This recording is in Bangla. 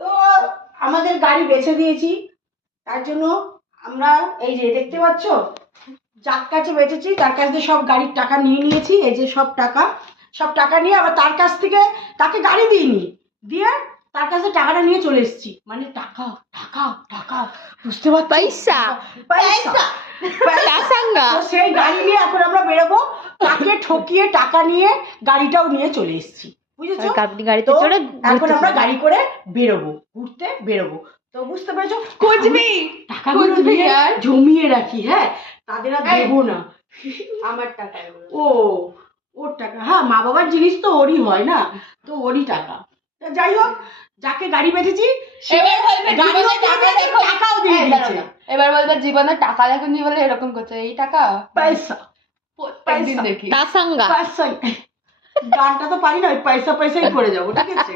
তো আমাদের গাড়ি বেছে দিয়েছি, তার জন্য আমরা এই যে দেখতে পাচ্ছ যার কাছে বেচেছি তার কাছ থেকে সব গাড়ির টাকা নিয়ে নিয়েছি। এই যে সব টাকা নিয়ে আবার তার কাছ থেকে তাকে গাড়ি দিইনি, দিয়ে তার কাছে টাকাটা নিয়ে চলে এসেছি। মানে টাকা টাকা টাকা, বুঝতে পারছো? পয়সা পয়সা পয়সা। তো সেই গাড়ি নিয়ে এখন আমরা বেরোবো, তাকে ঠকিয়ে টাকা নিয়ে গাড়িটাও নিয়ে চলে এসেছি, বুঝেছো? গাড়িতে চড়ে এখন আমরা গাড়ি করে বেরোবো, ঘুরতে বেরোবো। তো বুঝতে পেরেছো, খুঁজবি টাকাগুলো নিয়ে জমিয়ে রাখি। হ্যাঁ, তাদের আর দেবো না। আমার টাকা ও ওর টাকা, হ্যাঁ মা বাবার জিনিস তো ওরই হয় না, তো ওরই টাকা। যাই হোক, যাকে গাড়ি বেচেছি টাকাও দিয়ে দিয়েছে। এবার বলবে জীবনে টাকা দেখুনি বলে এরকম করছে। এই টাকা পয়সা প্রত্যেকদিন দেখি পয়সা, গানটা তো পারি না, ওই পয়সা পয়সাই করে যাবো, ঠিক আছে?